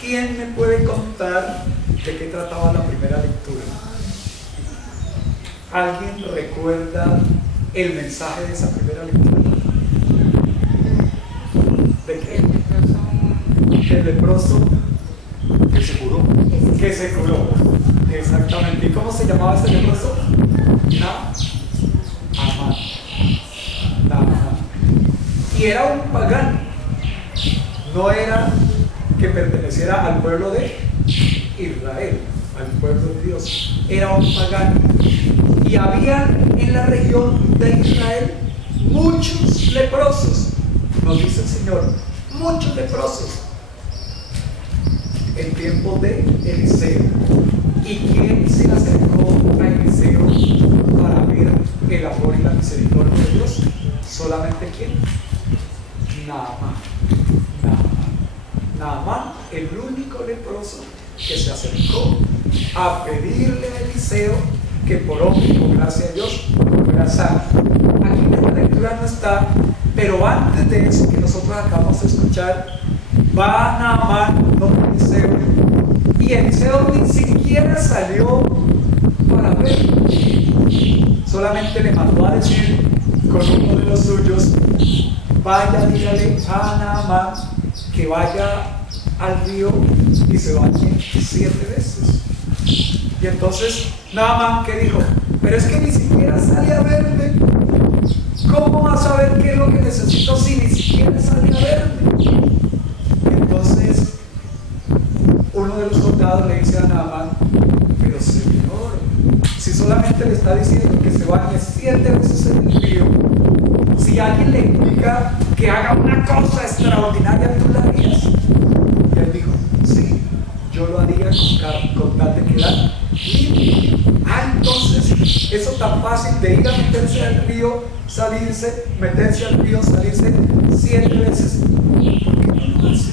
¿Quién me puede contar de qué trataba la primera lectura? ¿Alguien recuerda el mensaje de esa primera lectura? ¿De qué? El leproso que se curó. Que se curó. Exactamente. ¿Y cómo se llamaba ese leproso? Naamán. Y era un pagano. No era que perteneciera al pueblo de Israel, al pueblo de Dios. Era un pagano. Y había en la región de Israel muchos leprosos. Nos dice el Señor, muchos leprosos. En tiempo de Eliseo. ¿Y quién se acercó a Eliseo para ver el amor y la misericordia de Dios? ¿Solamente quién? Naamán, el único leproso que se acercó a pedirle a Eliseo que por obra y por gracia de Dios fuera sano. Aquí en esta lectura no está, pero antes de eso que nosotros acabamos de escuchar, va Naamán donde Eliseo, y Eliseo ni siquiera salió para verlo, solamente le mandó a decir con uno de los suyos: vaya, dígale a Naamán que vaya al río y se bañe 7 veces. Y entonces Naamán, ¿qué dijo? Pero es que ni siquiera salí a verme. ¿Cómo va a saber qué es lo que necesito si ni siquiera salí a verme? Entonces uno de los soldados le dice a Naamán: pero Señor, si solamente le está diciendo que se bañe 7 veces en el río, si alguien le indica que haga una cosa extraordinaria, ¿tú la harías? Y él dijo: sí, yo lo haría con tal de quedar limpio. Entonces, eso tan fácil de ir a meterse al río, salirse, meterse al río, salirse 7 veces, ¿por qué no lo hace?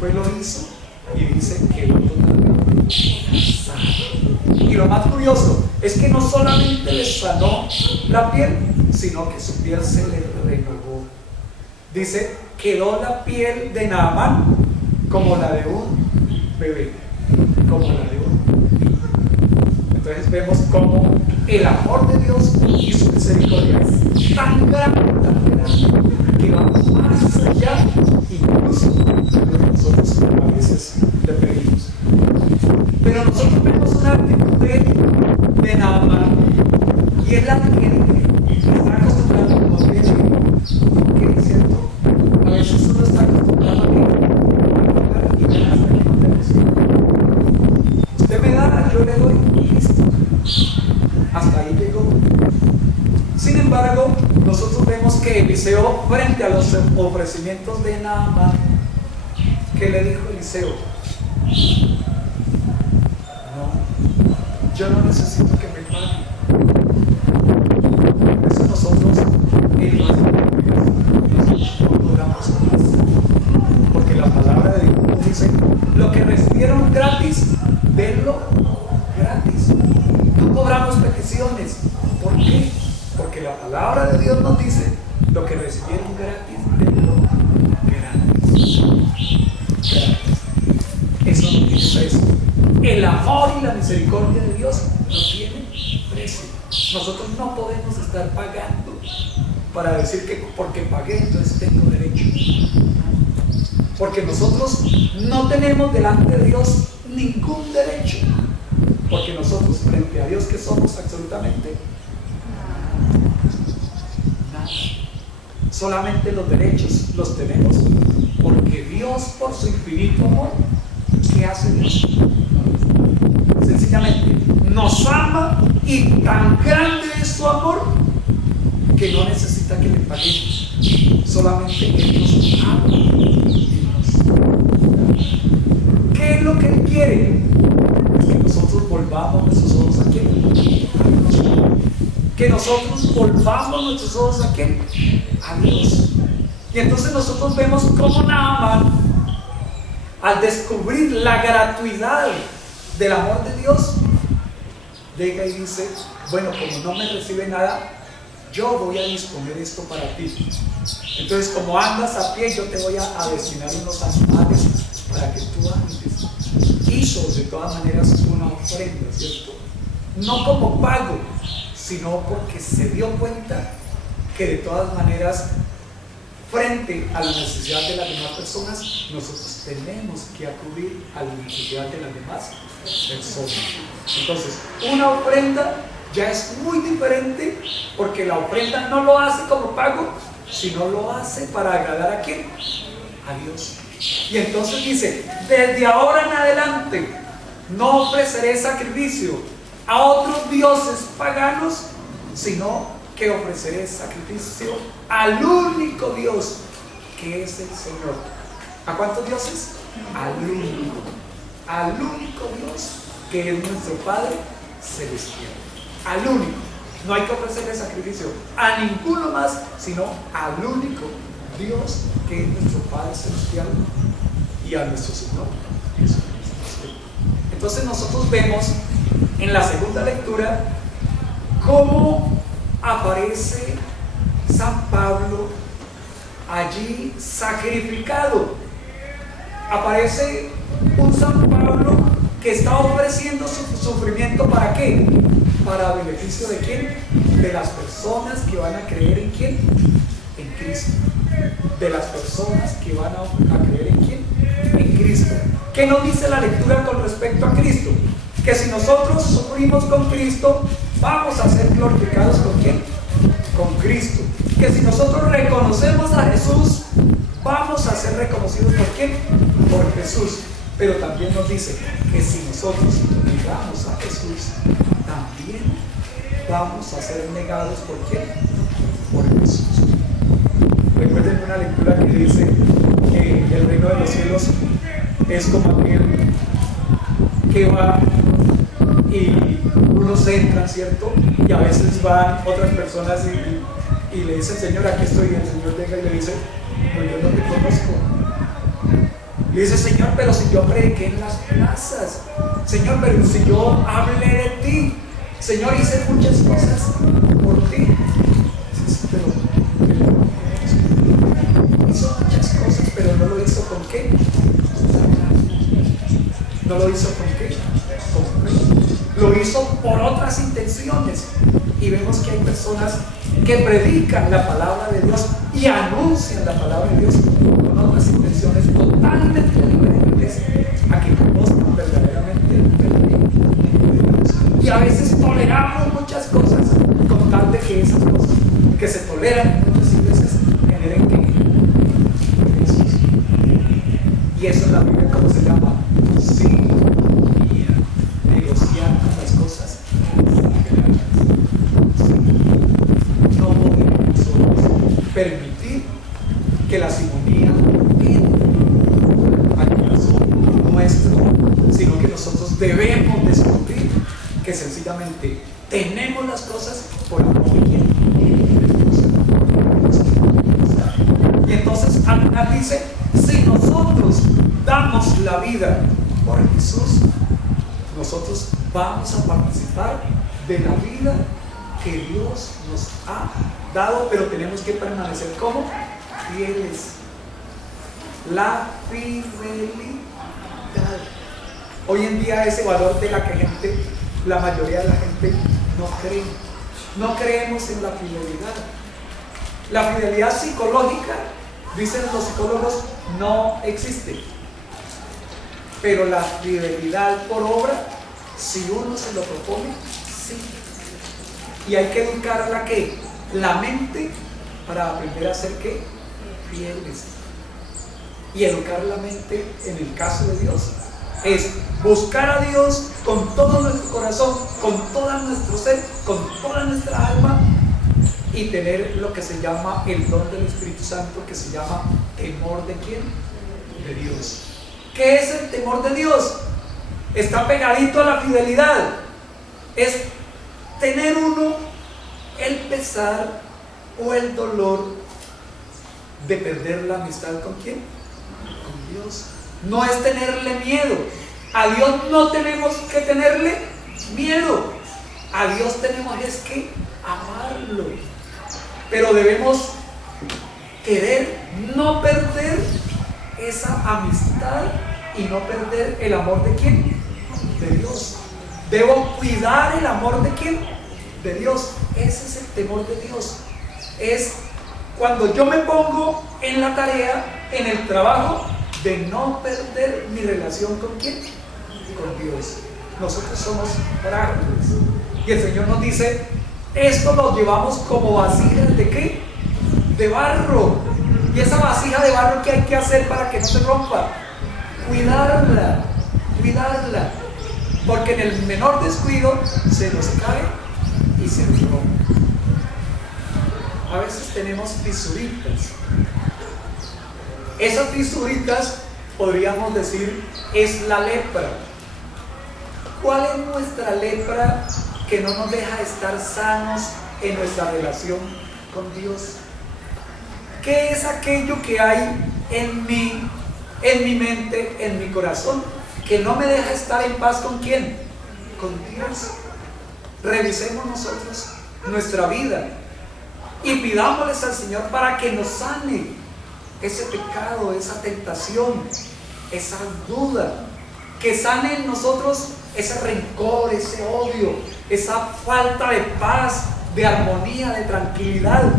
Pues lo hizo y dice que quedó totalmente sano. Y lo más curioso es que no solamente le sanó la piel, sino que su piel se le renovó. Dice, quedó la piel de Naamán como la de un bebé, como la de un niño. Entonces vemos cómo el amor de Dios y su misericordia es tan grande, que va más allá incluso de lo que nosotros a veces le pedimos. Pero nosotros vemos una actitud de Naamán, y es la que está acostumbrado a los bebés. ¿Qué es cierto? A veces uno está acostumbrado a pagar y ya hasta que no tenemos. Usted me da, yo le doy y listo. Hasta ahí llegó. Sin embargo, nosotros vemos que Eliseo, frente a los ofrecimientos de Naamán, ¿qué le dijo Eliseo? No, yo no necesito que me paguen. Por eso nosotros no logramos más. Porque la palabra de Dios nos dice: lo que recibieron gratis, denlo gratis. No cobramos peticiones. ¿Por qué? Porque la palabra de Dios nos dice: lo que recibieron gratis, denlo gratis. Eso no tiene precio. El amor y la misericordia de Dios no tienen precio. Nosotros no podemos estar pagando para decir que porque pagué entonces tengo derecho. Porque nosotros no tenemos delante de Dios ningún derecho. Porque nosotros frente a Dios, que somos absolutamente nada. Solamente los derechos los tenemos porque Dios, por su infinito amor, ¿qué hace Dios? Sencillamente nos ama, y tan grande es su amor que no necesita que le paguemos. Solamente Él nos ama y nos da. ¿Qué es lo que Él quiere? Es que nosotros volvamos nuestros ojos a quién. Que nosotros volvamos nuestros ojos a quién. A Dios. Y entonces nosotros vemos cómo Naamán, al descubrir la gratuidad del amor de Dios, llega y dice: bueno, como no me recibe nada, yo voy a disponer esto para ti. Entonces, como andas a pie, yo te voy a destinar unos animales para que tú andes. hizo de todas maneras una ofrenda, ¿cierto? No como pago, sino porque se dio cuenta que de todas maneras, frente a la necesidad de las demás personas, nosotros tenemos que acudir a la necesidad de las demás personas. Entonces, una ofrenda ya es muy diferente, porque la ofrenda no lo hace como pago, sino lo hace para agradar ¿a quién? A Dios. Y entonces dice, desde ahora en adelante no ofreceré sacrificio a otros dioses paganos, sino que ofreceré sacrificio al único Dios, que es el Señor. ¿A cuántos dioses? Al único Dios, que es nuestro Padre Celestial. Al único. No hay que ofrecerle sacrificio a ninguno más, sino al único Dios, que es nuestro Padre Celestial, y a nuestro Señor Jesucristo. Entonces nosotros vemos en la segunda lectura cómo aparece San Pablo allí sacrificado. Aparece un San Pablo que está ofreciendo su sufrimiento. ¿Para qué? ¿Para beneficio de quién? De las personas que van a creer en quién, en Cristo. De las personas que van a creer en quién, en Cristo. ¿Qué nos dice la lectura con respecto a Cristo? Que si nosotros sufrimos con Cristo, vamos a ser glorificados ¿con quién? Con Cristo. Que si nosotros reconocemos a Jesús, vamos a ser reconocidos ¿por quién? Por Jesús. Pero también nos dice que si nosotros negamos a Jesús, también vamos a ser negados ¿por quién? Por Jesús. Recuerden una lectura que dice que el reino de los cielos es como aquel que va y unos entran, ¿cierto? Y a veces van otras personas y le dicen, Señor, aquí estoy, y el Señor llega y le dice, pues yo no te conozco. Le dice, Señor, pero si yo prediqué en las plazas, Señor, pero si yo hablé de ti, Señor, hice muchas cosas por ti. Pero hizo muchas cosas, pero no lo hizo ¿con qué? No lo hizo ¿con qué? Con fe. Lo hizo por otras intenciones. Y vemos que hay personas que predican la palabra de Dios y anuncian la palabra de Dios con otras intenciones totalmente diferentes a que conozcan verdaderamente el verdadero. Y a veces toleramos muchas cosas con tal de que esas cosas que se toleran muchas veces generen que Jesús. Y eso en la Biblia, ¿cómo se llama? Sí, negociar las cosas. No podemos nosotros permitir que la simonía entre al corazón nuestro, sino que nosotros debemos descubrir que sencillamente tenemos las cosas por amor de quién. Y entonces al final dice, si nosotros damos la vida por Jesús, nosotros vamos a participar de la vida que Dios nos ha dado, pero tenemos que permanecer como fieles. La fidelidad. Hoy en día ese valor de la que la mayoría de la gente no cree. No creemos en la fidelidad. La fidelidad psicológica, dicen los psicólogos, no existe. Pero la fidelidad por obra, si uno se lo propone, sí. Y hay que educar la mente para aprender a ser ¿qué? Fieles. Y educar la mente, en el caso de Dios, es buscar a Dios con todo nuestro corazón, con todo nuestro ser, con toda nuestra alma, y tener lo que se llama el don del Espíritu Santo, que se llama temor ¿de quién? De Dios. ¿Qué es el temor de Dios? Está pegadito a la fidelidad. Es tener uno el pesar o el dolor de perder la amistad ¿con quién? Con Dios. No es tenerle miedo. A Dios no tenemos que tenerle miedo. A Dios tenemos es que amarlo. Pero debemos querer no perder esa amistad y no perder el amor de ¿quién? De Dios. Debo cuidar el amor de ¿quién? De Dios. Ese es el temor de Dios. Es cuando yo me pongo en la tarea, en el trabajo, de no perder mi relación ¿con quién? Con Dios. Nosotros somos frágiles. Y el Señor nos dice, esto lo llevamos como vasijas ¿de qué? De barro. Y esa vasija de barro, ¿qué hay que hacer para que no se rompa? Cuidarla, cuidarla. Porque en el menor descuido se nos cae y se nos rompe. A veces tenemos fisuritas. Esas fisuritas, podríamos decir, es la lepra. ¿Cuál es nuestra lepra que no nos deja estar sanos en nuestra relación con Dios? ¿Qué es aquello que hay en mi mente, en mi corazón, que no me deja estar en paz con quién? Con Dios. Revisemos nosotros nuestra vida y pidámosles al Señor para que nos sane ese pecado, esa tentación, esa duda, que sane en nosotros ese rencor, ese odio, esa falta de paz, de armonía, de tranquilidad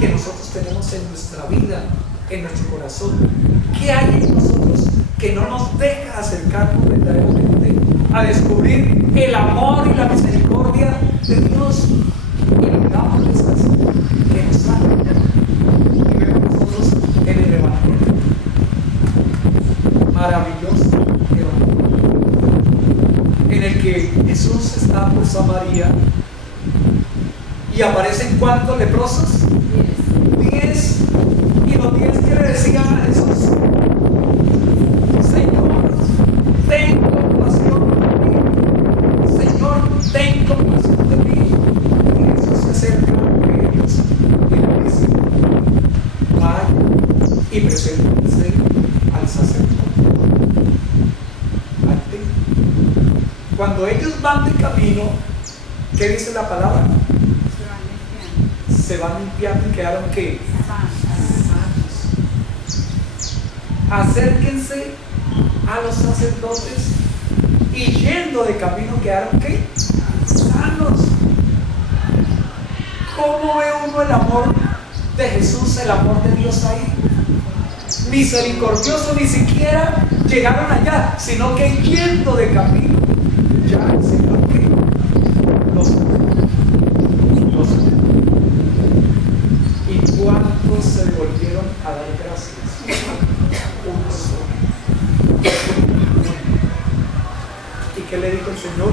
que nosotros tenemos en nuestra vida, en nuestro corazón. ¿Qué hay en nosotros que no nos deja acercarnos verdaderamente a descubrir el amor y la misericordia de Dios? Y pidámosles al Señor que nos sane. Y vemos nosotros en el Evangelio maravilloso en el que Jesús está por Samaria y aparecen ¿cuántos leprosos? 10. Y los 10 que le decían a Jesús, Señor, ten compasión de mí. Señor, ten compasión de mí. Y Jesús se acerca a ellos y les dice, vayan y preséntense al sacerdote. Cuando ellos van de camino, ¿qué dice la palabra? Se van limpiando y quedaron ¿qué? Sanos. Acérquense a los sacerdotes y yendo de camino quedaron ¿qué? Sanos. ¿Cómo ve uno el amor de Jesús, el amor de Dios ahí? Misericordioso, ni siquiera llegaron allá, sino que yendo de camino ya el Señor que los y cuántos se volvieron a dar gracias. Uno solo. ¿Y qué le dijo el Señor?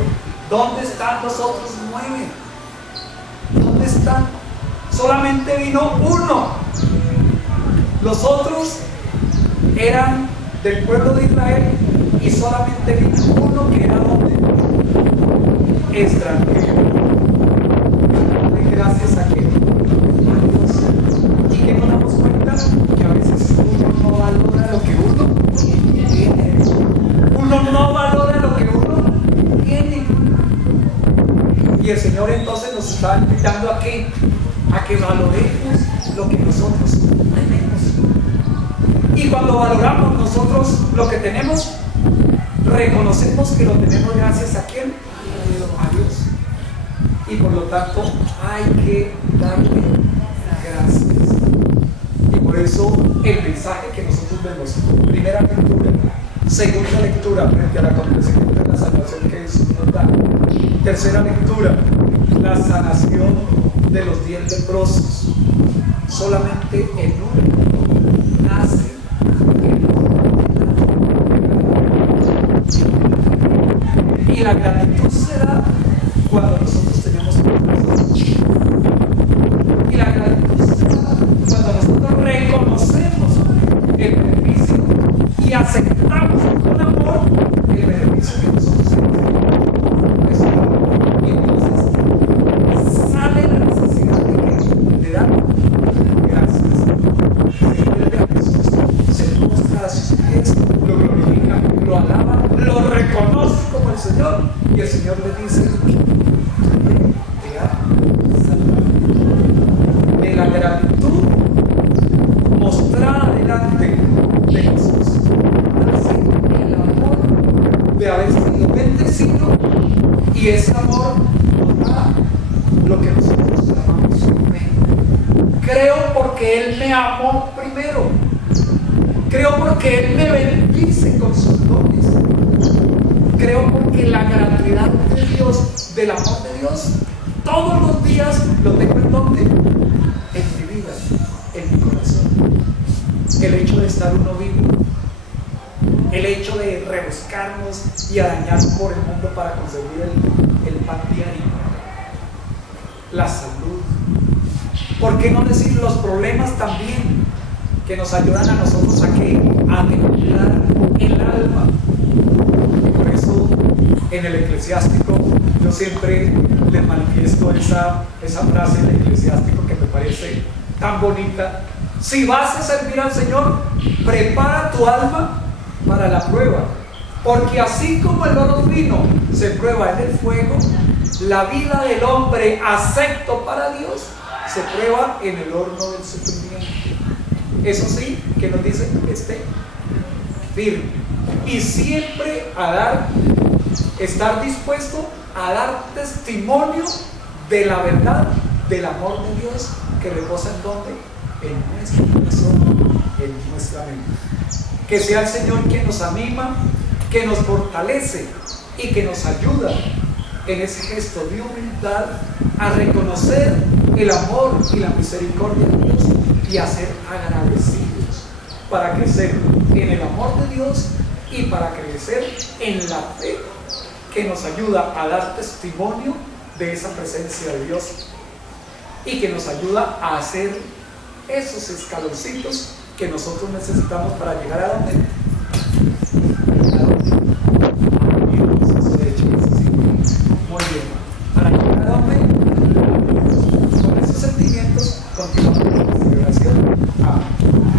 ¿Dónde están los otros 9? ¿Dónde están? Solamente vino uno. Los otros eran del pueblo de Israel y solamente vino uno que era donde extranjero. Gracias a Dios. Y que nos damos cuenta que a veces uno no valora lo que uno tiene. Uno no valora lo que uno tiene. Y el Señor entonces nos está invitando a que valoremos lo que nosotros tenemos. Y cuando valoramos nosotros lo que tenemos, reconocemos que lo tenemos gracias a ¿quién? A Dios. Y por lo tanto hay que darle gracias. Y por eso el mensaje que nosotros vemos, primera lectura, segunda lectura frente a la acontecimiento de la salvación que Jesús nos da, tercera lectura, la sanación de los 10 leprosos. Solamente en uno nace y la gratitud se da cuando nosotros tenemos cosas. Y la gratitud se da cuando nosotros reconocemos el beneficio y aceptamos con amor el beneficio que nosotros tenemos. Y entonces sale la necesidad de dar gracias. Se vuelve a Jesús, se muestra a sus pies, lo glorifica, lo alaba, lo reconoce como el Señor, y el Señor le dice, te ha salvado. De la gratitud mostrada delante de Jesús nace el de haber sido bendecido, y ese amor nos da lo que nosotros llamamos fe. Creo porque Él me amó primero. Creo porque Él me bendice con sus dones. Creo porque la gratuidad de Dios, del amor de Dios, todos los días lo tengo en donde, en mi vida, en mi corazón. El hecho de estar uno vivo, el hecho de rebuscarnos y arañar por el mundo para conseguir el pan diario, la salud. ¿Por qué no decir los problemas también que nos ayudan a nosotros a qué? A mejorar el alma. Por eso en el Eclesiástico yo siempre les manifiesto esa frase del Eclesiástico que me parece tan bonita. Si vas a servir al Señor, prepara tu alma para la prueba, porque así como el oro fino se prueba en el fuego, la vida del hombre acepto para Dios se prueba en el horno del sufrimiento. Eso sí, que nos dice que esté firme y siempre estar dispuesto a dar testimonio de la verdad, del amor de Dios que reposa en donde, en nuestro corazón, en nuestra mente. Que sea el Señor quien nos anima, que nos fortalece y que nos ayuda en ese gesto de humildad a reconocer el amor y la misericordia de Dios y a ser agradecidos para crecer en el amor de Dios y para crecer en la fe que nos ayuda a dar testimonio de esa presencia de Dios y que nos ayuda a hacer esos escaloncitos que nosotros necesitamos para llegar a donde. Muy bien. Para llegar a donde, con esos sentimientos, continuamos con la celebración. Amén.